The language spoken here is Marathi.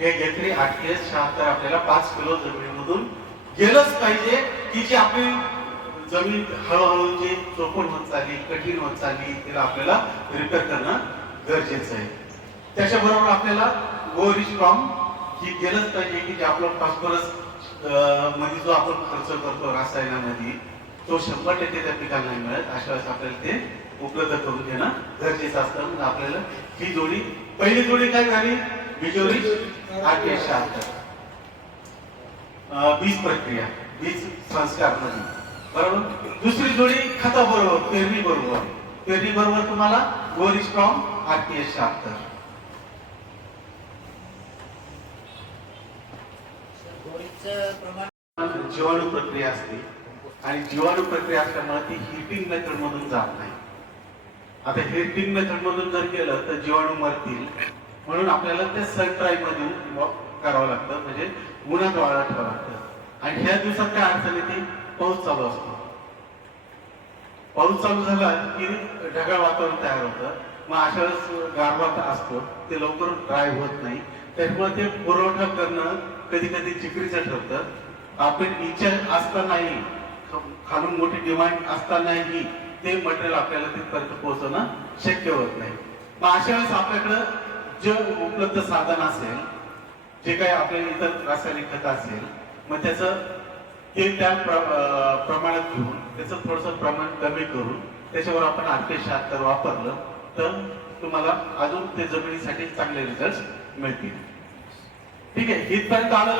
हे एकरी 876 आपल्याला 5 किलो जमिनीमधून गेलंच पाहिजे, की जी आपली जमीन हळूहळू जी चोपण होत चालली, कठीण होत चालली, तिला आपल्याला रिपेअर करणं गरजेचं आहे. त्याच्याबरोबर आपल्याला गोरी फ्रॉम ही गेलंच पाहिजे, की जे आपलं फॉस्फरस मध्ये जो आपण खर्च करतो रसायनामध्ये, तो 100% त्या पिकाला नाही मिळत. अशा वेळेस आपल्याला ते उपलब्ध करून घेणं गरजेचं असतं. म्हणजे आपल्याला ही जोडी, पहिली जोडी काय झाली, बिजोरी 876 बीज प्रक्रिया, बीज संस्कार मध्ये, बरोबर. दुसरी जोडी खताबरोबर, पेरणी बरोबर. पेरणी बरोबर तुम्हाला गोरी फ्रॉम 876. जीवाणू प्रक्रिया असते आणि जीवाणू प्रक्रिया असल्यामुळे ती हीटिंग मेथड मधून जात नाही. आता हीटिंग मेथड मधून जर केलं तर जीवाणू मरतील, म्हणून आपल्याला ते सनड्राय मधून करावं लागतं, म्हणजे उन्हात वाळत ठेवावं लागतं. आणि ह्या दिवसात काय अडचण येते, पाऊस चालू असतो. पाऊस चालू झाला की ढगाळ वातावरण तयार होतं. मग अशा वेळेस गारवा असतो, ते लवकर ड्राय होत नाही. त्यामुळे ते पुरवठा करणं कधी कधी चिकरीचं ठरतं. आपण इच्छा असतानाही, खालून मोठी डिमांड असतानाही ते मटेरियल आपल्याला तिथपर्यंत पोहोचवणं शक्य होत नाही. मग अशा वेळेस आपल्याकडं जे उपलब्ध साधन असेल, जे काही आपल्या इतर रासायनिक खत असेल, मग त्याचं ते त्या प्रमाणात घेऊन त्याचं थोडंसं प्रमाण कमी करून त्याच्यावर आपण 876 वापरलं तर तुम्हाला अजून ते जमिनीसाठी चांगले रिझल्ट मिळतील. ठीक आहे, इथपर्यंत आलं.